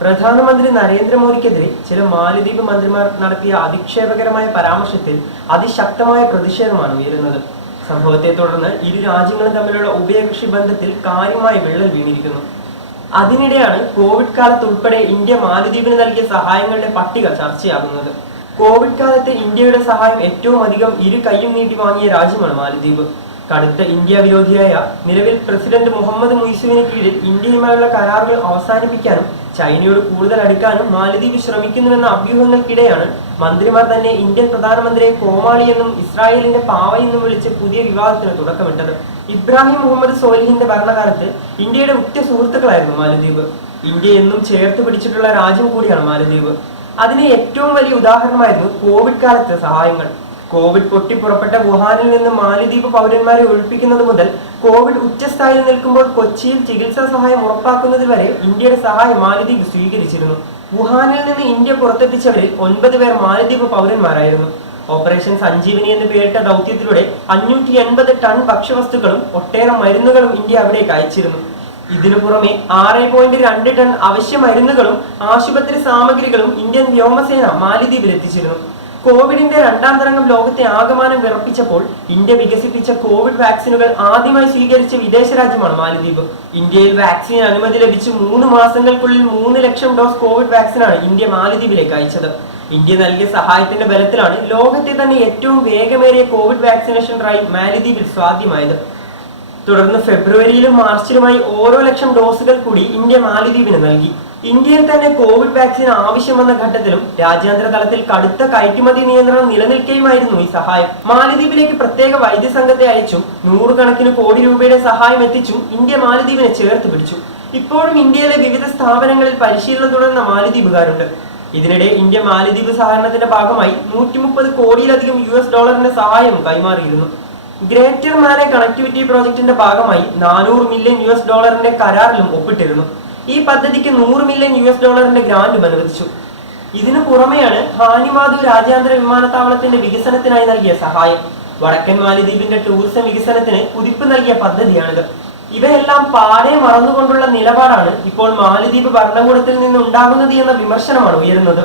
പ്രധാനമന്ത്രി നരേന്ദ്രമോദിക്കെതിരെ ചില മാലദ്വീപ് മന്ത്രിമാർ നടത്തിയ അധിക്ഷേപകരമായ പരാമർശത്തിൽ അതിശക്തമായ പ്രതിഷേധമാണ് ഉയരുന്നത്. സംഭവത്തെ തുടർന്ന് ഇരു രാജ്യങ്ങളും തമ്മിലുള്ള ഉഭയകക്ഷി ബന്ധത്തിൽ കാര്യമായ വിള്ളൽ വീണിരിക്കുന്നു. അതിനിടെയാണ് കോവിഡ് കാലത്ത് ഉൾപ്പെടെ ഇന്ത്യ മാലദ്വീപിന് നൽകിയ സഹായങ്ങളുടെ പട്ടിക ചർച്ചയാകുന്നത്. കോവിഡ് കാലത്ത് ഇന്ത്യയുടെ സഹായം ഏറ്റവും അധികം ഇരു കൈയും നീട്ടി വാങ്ങിയ രാജ്യമാണ് മാലദ്വീപ്. കടുത്ത ഇന്ത്യ വിരോധിയായ നിലവിൽ പ്രസിഡന്റ് മുഹമ്മദ് മുയിസുവിന് കീഴിൽ ഇന്ത്യയുമായുള്ള കരാറുകൾ അവസാനിപ്പിക്കാനും ചൈനയോട് കൂടുതൽ അടുക്കാനും മാലദ്വീപ് ശ്രമിക്കുന്നുവെന്ന അഭ്യൂഹങ്ങൾക്കിടെയാണ് മന്ത്രിമാർ തന്നെ ഇന്ത്യൻ പ്രധാനമന്ത്രിയെ കോമാളി എന്നും ഇസ്രായേലിന്റെ പാവ എന്നും വിളിച്ച് പുതിയ വിവാദത്തിന് തുടക്കമിട്ടത്. ഇബ്രാഹിം മുഹമ്മദ് സോലിഹിന്റെ ഭരണകാലത്ത് ഇന്ത്യയുടെ ഉറ്റ സുഹൃത്തുക്കളായിരുന്നു മാലദ്വീപ്. ഇന്ത്യ എന്നും ചേർത്ത് പിടിച്ചിട്ടുള്ള രാജ്യം കൂടിയാണ് മാലദ്വീപ്. അതിന് ഏറ്റവും വലിയ ഉദാഹരണമായിരുന്നു കോവിഡ് കാലത്തെ സഹായങ്ങൾ. കോവിഡ് പൊട്ടിപ്പുറപ്പെട്ട വുഹാനിൽ നിന്ന് മാലദ്വീപ് പൗരന്മാരെ ഒഴിപ്പിക്കുന്നത് മുതൽ കോവിഡ് ഉച്ചസ്ഥായിയിൽ നിൽക്കുമ്പോൾ കൊച്ചിയിൽ ചികിത്സാ സഹായം ഉറപ്പാക്കുന്നതിൽ വരെ ഇന്ത്യയുടെ സഹായം മാലദ്വീപ് സ്വീകരിച്ചിരുന്നു. വുഹാനിൽ നിന്ന് ഇന്ത്യ പുറത്തെത്തിച്ചവരിൽ 9 പേർ മാലദ്വീപ് പൗരന്മാരായിരുന്നു. ഓപ്പറേഷൻ സഞ്ജീവനി എന്ന് പേരിട്ട ദൗത്യത്തിലൂടെ 580 ടൺ ഭക്ഷ്യവസ്തുക്കളും ഒട്ടേറെ മരുന്നുകളും ഇന്ത്യ അവിടേക്ക് അയച്ചിരുന്നു. ഇതിനു പുറമെ 6.2 ടൺ അവശ്യ മരുന്നുകളും ആശുപത്രി സാമഗ്രികളും ഇന്ത്യൻ വ്യോമസേന മാലദ്വീപിൽ എത്തിച്ചിരുന്നു. കോവിഡിന്റെ 2ാം തരംഗം ലോകത്തെ ആകമാനം വിറപ്പിച്ചപ്പോൾ ഇന്ത്യ വികസിപ്പിച്ച കോവിഡ് വാക്സിനുകൾ ആദ്യമായി സ്വീകരിച്ച വിദേശ രാജ്യമാണ് മാലദ്വീപ്. ഇന്ത്യയിൽ വാക്സിൻ അനുമതി ലഭിച്ച് 3 മാസങ്ങൾക്കുള്ളിൽ 3 ലക്ഷം ഡോസ് കോവിഡ് വാക്സിനാണ് ഇന്ത്യ മാലദ്വീപിലേക്ക് അയച്ചത്. ഇന്ത്യ നൽകിയ സഹായത്തിന്റെ ബലത്തിലാണ് ലോകത്തെ തന്നെ ഏറ്റവും വേഗമേറിയ കോവിഡ് വാക്സിനേഷൻ ഡ്രൈവ് മാലദ്വീപിൽ സാധ്യമായത്. തുടർന്ന് ഫെബ്രുവരിയിലും മാർച്ചിലുമായി ഓരോ ലക്ഷം ഡോസുകൾ കൂടി ഇന്ത്യ മാലദ്വീപിന് നൽകി. ഇന്ത്യയിൽ തന്നെ കോവിഡ് വാക്സിൻ ആവശ്യമെന്ന ഘട്ടത്തിലും രാജ്യാന്തര തലത്തിൽ കടുത്ത കയറ്റുമതി നിയന്ത്രണം നിലനിൽക്കുകയുമായിരുന്നു ഈ സഹായം. മാലദ്വീപിലേക്ക് പ്രത്യേക വൈദ്യസംഘത്തെ അയച്ചും 100 കണക്കിന് കോടി രൂപയുടെ സഹായം എത്തിച്ചും ഇന്ത്യ മാലദ്വീപിനെ ചേർത്ത് പിടിച്ചു. ഇപ്പോഴും ഇന്ത്യയിലെ വിവിധ സ്ഥാപനങ്ങളിൽ പരിശീലനം തുടരുന്ന മാലദ്വീപുകാരുണ്ട്. ഇതിനിടെ ഇന്ത്യ മാലദ്വീപ് സഹകരണത്തിന്റെ ഭാഗമായി 130 കോടിയിലധികം US$ സഹായം കൈമാറിയിരുന്നു. ഗ്രേറ്റർ മാലെ കണക്ടിവിറ്റി പ്രോജക്ടിന്റെ ഭാഗമായി $400 മില്യൺ കരാറിലും ഒപ്പിട്ടിരുന്നു. ഈ പദ്ധതിക്ക് $100 മില്യൺ ഗ്രാന്റും അനുവദിച്ചു. ഇതിനു പുറമെയാണ് ഹാനിമാധു രാജ്യാന്തര വിമാനത്താവളത്തിന്റെ വികസനത്തിനായി നൽകിയ സഹായം. വടക്കൻ മാലദ്വീപിന്റെ ടൂറിസം വികസനത്തിന് കുതിപ്പ് നൽകിയ പദ്ധതിയാണിത്. ഇവയെല്ലാം പാടെ മറന്നുകൊണ്ടുള്ള നിലപാടാണ് ഇപ്പോൾ മാലദ്വീപ് ഭരണകൂടത്തിൽ നിന്ന് ഉണ്ടാകുന്നത് എന്ന വിമർശനമാണ് ഉയരുന്നത്.